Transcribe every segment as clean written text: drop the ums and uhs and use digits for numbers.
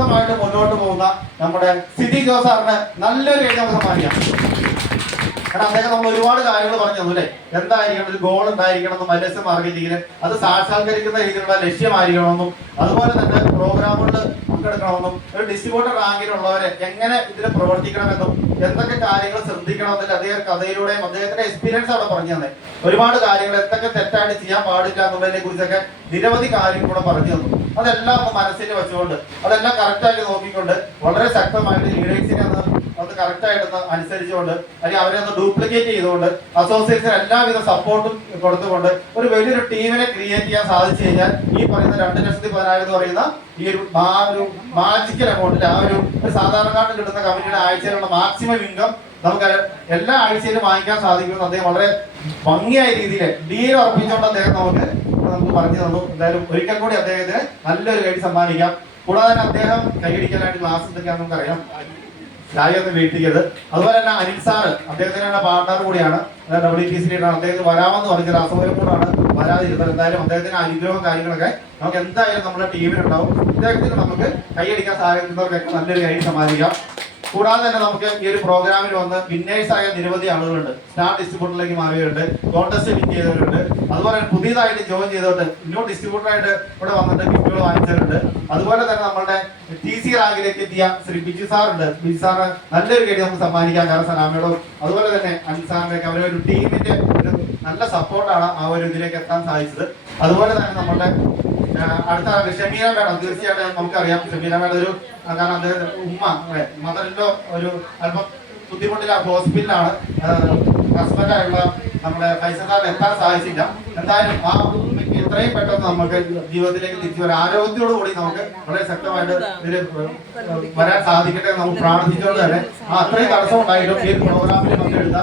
ായിട്ട് മുന്നോട്ട് പോകുന്ന നമ്മുടെ സിറ്റി ജോസ് സാറിന് നല്ലൊരു കൈ നമുക്ക് സമ്മാനിക്കാം. കാരണം അദ്ദേഹം നമ്മൾ ഒരുപാട് കാര്യങ്ങൾ പറഞ്ഞു തന്നു അല്ലേ. എന്തായിരിക്കണം ഒരു ഗോൾ ഉണ്ടായിരിക്കണം, മത്സരം മാർക്കറ്റിങ്ങിൽ അത് സാക്ഷാത്കരിക്കുന്ന രീതിയിലുള്ള ലക്ഷ്യമായിരിക്കണമെന്നും അതുപോലെ തന്നെ പ്രോഗ്രാമുകളിൽ പങ്കെടുക്കണമെന്നും ഒരു ഡിസ്ട്രിബ്യൂട്ടർ റാങ്കിലുള്ളവരെ എങ്ങനെ ഇതിൽ പ്രവർത്തിക്കണമെന്നും എന്തൊക്കെ കാര്യങ്ങൾ ശ്രദ്ധിക്കണമെന്നില്ല അദ്ദേഹം കഥയിലൂടെയും അദ്ദേഹത്തിന്റെ എക്സ്പീരിയൻസ് അവിടെ പറഞ്ഞു തന്നെ ഒരുപാട് കാര്യങ്ങൾ എന്തൊക്കെ തെറ്റായിട്ട് ചെയ്യാൻ പാടില്ല എന്നുള്ളതിനെ കുറിച്ചൊക്കെ നിരവധി കാര്യങ്ങൾ കൂടെ പറഞ്ഞു തന്നു. അതെല്ലാം ഒന്ന് മനസ്സിൽ വെച്ചുകൊണ്ട് അതെല്ലാം കറക്റ്റായിട്ട് നോക്കിക്കൊണ്ട് വളരെ ശക്തമായിട്ട് ലീഡേഴ്സിനെ അത് കറക്റ്റായിട്ടൊന്ന് അനുസരിച്ചുകൊണ്ട് അല്ലെങ്കിൽ അവരെ ഒന്ന് ഡ്യൂപ്ലിക്കേറ്റ് ചെയ്തുകൊണ്ട് അസോസിയേറ്റ്സിന് എല്ലാവിധ സപ്പോർട്ടും കൊടുത്തുകൊണ്ട് ഒരു വലിയൊരു ടീമിനെ ക്രിയേറ്റ് ചെയ്യാൻ സാധിച്ചു കഴിഞ്ഞാൽ ഈ പറയുന്ന 2,10,10,000 എന്ന് പറയുന്ന ഈ ഒരു മാജിക്കൽ എമൗണ്ടിൽ ആ ഒരു സാധാരണക്കാരന് കിട്ടുന്ന കമ്പനിയുടെ ആഴ്ചയിലുള്ള മാക്സിമം ഇൻകം നമുക്ക് എല്ലാ ആഴ്ചയിലും വാങ്ങിക്കാൻ സാധിക്കുമെന്ന് അദ്ദേഹം വളരെ ഭംഗിയായ രീതിയിൽ ഡീൽ ഉറപ്പിച്ചുകൊണ്ട് അദ്ദേഹം നമുക്ക് പറഞ്ഞു തന്നു. എന്തായാലും ഒരിക്കൽ കൂടി അദ്ദേഹത്തിന് നല്ലൊരു കൈ സമ്മാനിക്കാം. കൂടാതെ അദ്ദേഹം കൈയടിക്കാനായിട്ട് ക്ലാസ് എന്തൊക്കെയാണെന്ന് നമുക്കറിയാം. ചായൊന്ന് വീട്ടിയത്. അതുപോലെ തന്നെ അനിൽ സാറ് അദ്ദേഹത്തിന്റെ പാർട്ണർ കൂടിയാണ്, WTC ലീഡറാണ്. അദ്ദേഹത്തിന് വരാമെന്ന് പറഞ്ഞ അസൗകര്യം കൂടാണ് വരാതിരുന്നത്. എന്തായാലും അദ്ദേഹത്തിന് അനുഗ്രഹവും കാര്യങ്ങളൊക്കെ നമുക്ക് എന്തായാലും നമ്മുടെ ടീമിലുണ്ടാവും. ഇദ്ദേഹത്തിന് നമുക്ക് കൈയടിക്കാൻ സാധിക്കുന്നവർക്കൊക്കെ നല്ലൊരു കൈ സമ്മാനിക്കാം. കൂടാതെ തന്നെ നമുക്ക് ഈ ഒരു പ്രോഗ്രാമിൽ വന്ന് വിന്നേഴ്സായ നിരവധി ആളുകളുണ്ട്. സ്റ്റാർ ഡിസ്ട്രിബ്യൂട്ടറിലേക്ക് മാറിയവരുണ്ട്, കോൺടെസ്റ്റ് വിൻ ചെയ്തവരുണ്ട്, അതുപോലെ പുതിയതായിട്ട് ജോയിൻ ചെയ്തവരുണ്ട്, ന്യൂ ഡിസ്ട്രിബ്യൂട്ടറായിട്ട് ഇവിടെ വന്നിട്ട് ഗിഫ്റ്റുകൾ വാങ്ങിച്ചവരുണ്ട്. അതുപോലെ തന്നെ നമ്മളുടെ TC റാങ്കിലേക്ക് എത്തിയ ശ്രീ ബിജു സാറുണ്ട്. ബിജു സാറ് നല്ലൊരു കേടി നമുക്ക് സമ്മാനിക്കാം. കാരണം സലാമയോടും അതുപോലെ തന്നെ അനിൽ സാറിലേക്ക് അവരുടെ ഒരു ടീമിന്റെ ഒരു നല്ല സപ്പോർട്ടാണ് ആ ഒരു ഇതിലേക്ക് എത്താൻ സാധിച്ചത്. അതുപോലെ തന്നെ നമ്മളുടെ അടുത്ത ഷമീന മേഡം, തീർച്ചയായിട്ടും നമുക്കറിയാം ഷമീന മേഡം ഒരു കാരണം അദ്ദേഹം മദറിന്റെ ഒരു അല്പം ബുദ്ധിമുട്ടില്ല, ഹോസ്പിറ്റലാണ്. ഹസ്ബൻഡായുള്ള നമ്മുടെ ഫൈസൽ എത്താൻ സാധിച്ചില്ല. എന്തായാലും ആ ഉമ്മയ്ക്ക് എത്രയും പെട്ടെന്ന് നമുക്ക് ജീവിതത്തിലേക്ക് തിരിച്ചു വരാൻ ആരോഗ്യത്തോടു കൂടി നമുക്ക് വളരെ ശക്തമായിട്ട് ഇതിൽ വരാൻ സാധിക്കട്ടെ എന്ന് നമുക്ക് പ്രാർത്ഥിച്ചുകൊണ്ട് തന്നെ അത്രയും തടസ്സം ഉണ്ടായിട്ടും ഈ പ്രോഗ്രാമിൽ പങ്കെടുത്ത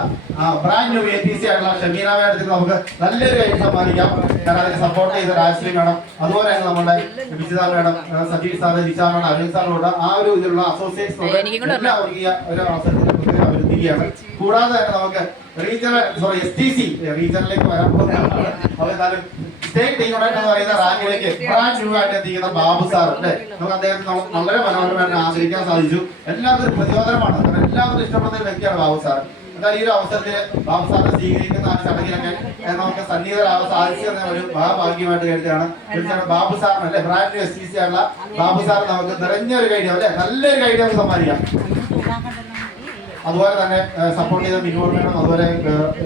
ബ്രാൻഡ് ന്യൂ ATC ആയിട്ടുള്ള ഷമീന മേഡത്തിന് നമുക്ക് നല്ലൊരു കൈ സമ്മാനിക്കാം. കാരണം അതിനെ സപ്പോർട്ട് ചെയ്ത രാജശ്രീ മേഡം, അതുപോലെ തന്നെ നമ്മുടെ Vijitha madam, Sajeesh sir, Jisha madam, Aravind സാറിനോട് ആ ഒരു ഇതിലുള്ള അസോസിയേറ്റ്സ് ഒരു അവസരത്തിൽ അഭിവൃദ്ധിയാണ്. കൂടാതെ തന്നെ നമുക്ക് STC റീജിയനിലേക്ക് വരാൻ പോകുന്ന സ്റ്റേറ്റ് ടീമുമായിട്ട് എന്ന് പറയുന്ന റാങ്കിലേക്ക് ബ്രാൻഡ് ന്യൂ ആയിട്ട് എത്തിക്കുന്ന ബാബു സാർ അല്ലേ. നമുക്ക് അദ്ദേഹത്തിന് വളരെ മനോഹരമായിട്ട് ആദരിക്കാൻ സാധിച്ചു. എല്ലാവരും പ്രചോദനമാണ്. എല്ലാവരും ഇഷ്ടപ്പെടുന്ന ഒരു വ്യക്തിയാണ് ബാബു സാർ. എന്നാൽ ഈ ഒരു അവസരത്തിൽ ബാബു സാറിനെ സ്വീകരിക്കുന്ന ആ ചടങ്ങിലൊക്കെ നമുക്ക് സന്നിഹിതരാകാൻ സാധിച്ചെന്ന ഒരു മഹാഭാഗ്യമായിട്ട് കരുതിയാണ്. തീർച്ചയായിട്ടും ബാബു സാറിന് അല്ലെ ബ്രാൻഡ് ന്യൂ STC ആയിട്ടുള്ള ബാബു സാർ നമുക്ക് നിറഞ്ഞൊരു കൈഡിയ അല്ലെ നല്ലൊരു കൈഡിയ നമുക്ക് സമ്മാനിക്കാം. അതുപോലെ തന്നെ സപ്പോർട്ട് ചെയ്ത മിനിമോർമേനും അതുപോലെ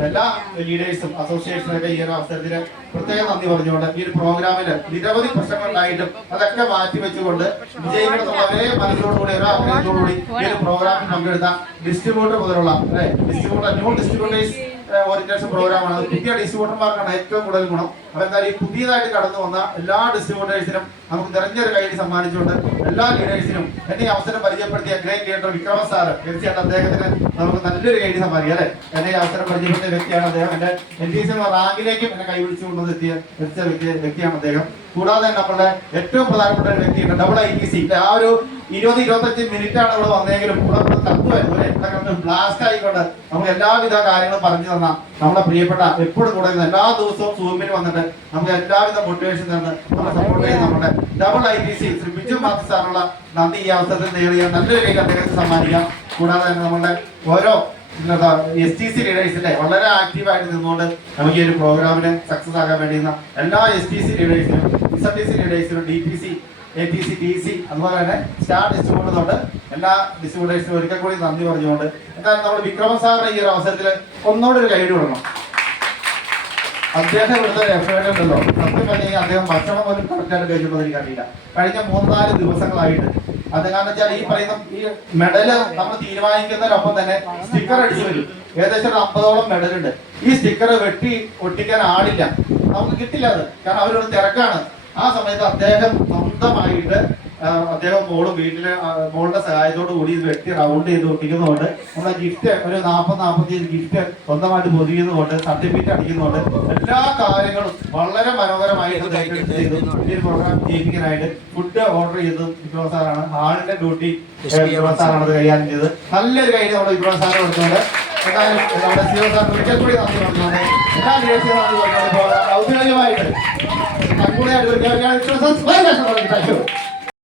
എല്ലാ ലീഡേഴ്സും അസോസിയേഷനൊക്കെ ഈ ഒരു അവസരത്തിൽ പ്രത്യേകം നന്ദി പറഞ്ഞുകൊണ്ട് ഈ ഒരു പ്രോഗ്രാമിൽ നിരവധി പ്രശ്നങ്ങളുണ്ടായിട്ടും അതൊക്കെ മാറ്റിവെച്ചുകൊണ്ട് വിജയിക്കണം ഒരേ മനസ്സിലോടുകൂടി ഒരേ ആഗ്രഹത്തോടുകൂടി ഈ ഒരു പ്രോഗ്രാമിൽ പങ്കെടുത്ത ഡിസ്ട്രിബ്യൂട്ടർ മുതലുള്ള ന്യൂ ഡിസ്ട്രിബ്യൂട്ടേഴ്സ് ഓറിയന്റേഷൻ പ്രോഗ്രാമാണ്. പുതിയ ഡിസ്ട്രിബ്യൂട്ടർമാർക്കാണ് ഏറ്റവും കൂടുതൽ ഗുണം. അപ്പൊ എന്തായാലും ഈ പുതിയതായിട്ട് കടന്നു വന്ന എല്ലാ ഡിസ്ട്രിബ്യൂട്ടേഴ്സിനും നമുക്ക് നിറഞ്ഞൊരു കൈയ്യടി സമ്മാനിച്ചുകൊണ്ട് എല്ലാ ലീഡേഴ്സിനും എന്നെ അവസരം പരിചയപ്പെടുത്തിയ ഗ്രേറ്റ് ലീഡർ വിക്രമ സാർ, തീർച്ചയായിട്ടും അദ്ദേഹത്തിന് നമുക്ക് നല്ലൊരു കൈയ്യടി സമ്മാനിക്കാം അല്ലെ. എന്നെ അവസരം പരിചയപ്പെടുത്തിയ വ്യക്തിയാണ് അദ്ദേഹം. എന്റെ NTC റാങ്കിലേക്കും എന്നെ കൈപിടിച്ചു കൊണ്ടുവന്നെത്തിയ വ്യക്തിയാണ് അദ്ദേഹം. കൂടാതെ നമ്മളുടെ ഏറ്റവും പ്രധാനപ്പെട്ട ഒരു വ്യക്തിയുണ്ട് ITC. ആ ഒരു 20-25 മിനിറ്റാണ് ഇവിടെ വന്നെങ്കിലും കൂടെ തത്വമായിരുന്നു ബ്ലാസ്റ്റ് ആയിക്കൊണ്ട് നമുക്ക് എല്ലാവിധ കാര്യങ്ങളും പറഞ്ഞു തന്ന നമ്മളെ പ്രിയപ്പെട്ട എപ്പോഴും കൂടെ എല്ലാ ദിവസവും സൂമിൽ വന്നിട്ട് നമുക്ക് എല്ലാവിധ മോട്ടിവേഷൻ തന്ന് നമ്മളെ സപ്പോർട്ട് ചെയ്യുന്ന നമ്മുടെ ITC ശ്രീ ബിജു മാത്യു സാറിനുള്ള നന്ദി ഈ അവസരത്തിൽ നേടിയ നല്ലൊരു കൈ അദ്ദേഹത്തിന് സമ്മാനിക്കാം. കൂടാതെ തന്നെ നമ്മളുടെ ഓരോ STC ലീഡേഴ്സിന്റെ വളരെ ആക്റ്റീവായിട്ട് നിന്നുകൊണ്ട് നമുക്ക് ഈ ഒരു പ്രോഗ്രാമിന് സക്സസ് ആക്കാൻ വേണ്ടിയിരുന്ന എല്ലാ STC ലീഡേഴ്സിനും, SRTC ലീഡേഴ്സിനും, DTC, ATC, TC, അതുപോലെ തന്നെ സ്റ്റാർ ഡിസ്ട്രിബ്യൂട്ടർ തൊട്ട് എല്ലാ ഡിസ്ട്രിബ്യൂട്ടേഴ്സിനും ഒരിക്കൽ കൂടി നന്ദി പറഞ്ഞുകൊണ്ട് എന്തായാലും നമ്മുടെ വിക്രമ സാറിന്റെ ഈ ഒരു അവസരത്തിൽ ഒന്നുകൂടി ഒരു ഗൈഡ് കൊടുക്കണം. അദ്ദേഹം ഇവിടുത്തെ എഫേർട്ട് ഉണ്ടല്ലോ, സത്യം പറഞ്ഞാൽ അദ്ദേഹം ഭക്ഷണം പോലും കറക്റ്റായിട്ട് കഴിച്ചിട്ടുള്ളത് എനിക്കറിയില്ല. കഴിഞ്ഞ 3-4 ദിവസങ്ങളായിട്ട് അത് കാരണം വെച്ചാൽ ഈ പറയുന്ന ഈ മെഡല് നമ്മൾ തീരുമാനിക്കുന്നതിനൊപ്പം തന്നെ സ്റ്റിക്കർ അടിച്ചു വരും. ഏകദേശം ഒരു 50ഓളം മെഡലുണ്ട്. ഈ സ്റ്റിക്കർ വെട്ടി ഒട്ടിക്കാൻ ആളില്ല, നമുക്ക് കിട്ടില്ല അത്. കാരണം അവരൊരു തിരക്കാണ്. ആ സമയത്ത് അദ്ദേഹം സ്വന്തമായിട്ട് അദ്ദേഹം വീട്ടിലെ മോളുടെ സഹായത്തോടു കൂടി ഇത് വെട്ടി റൗണ്ട് ചെയ്ത് ഒട്ടിക്കുന്നതുകൊണ്ട് നമ്മുടെ ഗിഫ്റ്റ് ഒരു 40-45 ഗിഫ്റ്റ് സ്വന്തമായിട്ട് പൊതിയുന്നതുകൊണ്ട് സർട്ടിഫിക്കറ്റ് അടിക്കുന്നതുകൊണ്ട് എല്ലാ കാര്യങ്ങളും വളരെ മനോഹരമായിട്ട് ചെയ്തു ഈ പ്രോഗ്രാം ജയിപ്പിക്കാനായിട്ട് ഫുഡ് ഓർഡർ ചെയ്തത് വിക്രം സാറാണ്. ഹാളിന്റെ ഡ്യൂട്ടി വിക്രം സാറാണ് അത് കൈകാര്യം ചെയ്തത്. നല്ലൊരു കൈ നമ്മുടെ വിക്രം സാറ് കൊടുത്തുകൊണ്ട് എന്തായാലും നമ്മുടെ CEO സാർ ഒരിക്കൽ കൂടി നന്ദി പറഞ്ഞുകൊണ്ട് എല്ലാ ലീഡേഴ്സിനും നന്ദി പറഞ്ഞുകൊണ്ട് ഔദ്യോഗികമായിട്ട്